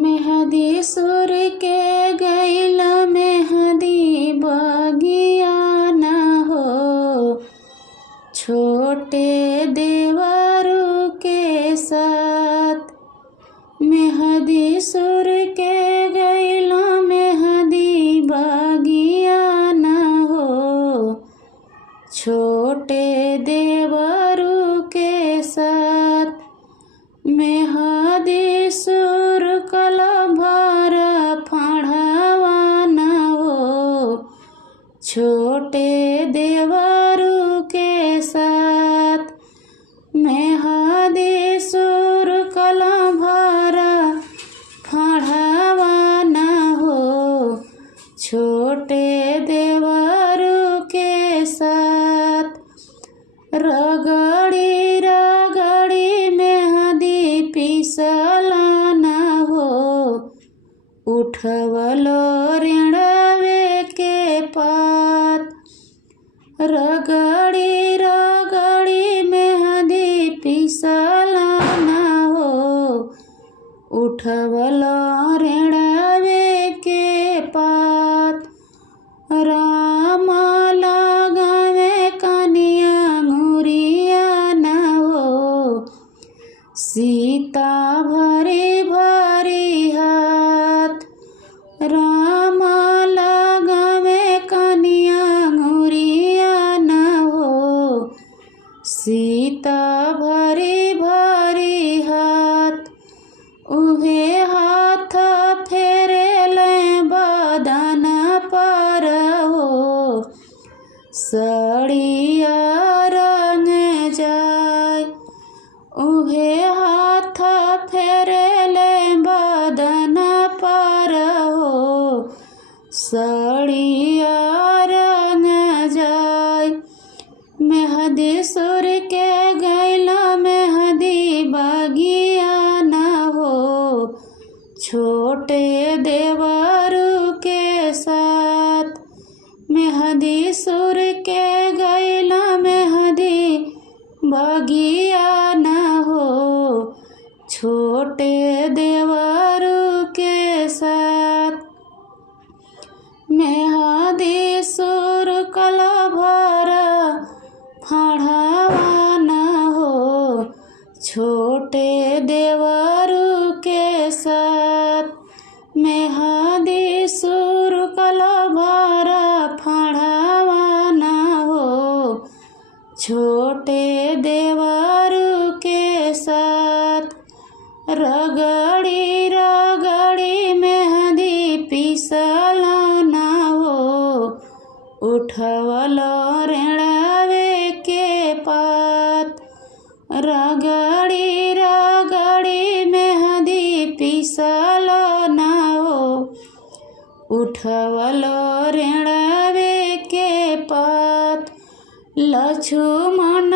मेहदी सुर के गैल मेहदी बगिया न हो, छोटे देवरू के साथ। मेहदी सुर के गैल मेहदी बगिया न हो, छोटे देवरू के साथ। मेहदी सुर कल भर फढ़वा न हो, छोटे देवरू के साथ। मेहदी सुर कल भर फढ़वा न हो, छोटे देवरू के साथ। रगड़ी रगड़ी मेहदी पिसला न हो, उठवलो ऋणवे के पात। रगड़ी रगड़ी मेहदी पिसला न हो, उठवलो ऋणवे के पात। राम लगावे कनिया अंगुरिया न हो, सीता भरी भरी हाथ। राम लगावे कनिया अंगुरिया न हो, सीता भरी भरी हाथ। उहे हाथ फेरेले बदन पर हो, सड़िया रंग जाय। उहे हाथ फेरेले बदन पर हो, सड़िया रंग जाय। मेहदी सुर के गैल मेहदी बगिया न हो, छोटे देवरू के साथ। मेहदी सुर के गैल मेहदी बगिया न हो, छोटे देवरू के साथ। मेहदी सुर कल भर फढ़वा न हो, छोटे देवरू के साथ। मेहदी सुर कल भर फढ़वा न हो, छोटे देवरू के साथ। रगड़ी रगड़ी मेहदी पिसला न हो, उठवलो ऋणवे के पात। रगड़ी रगड़ी मेहदी पिसला न हो, उठवलो ऋणवे के पात। लक्ष्मण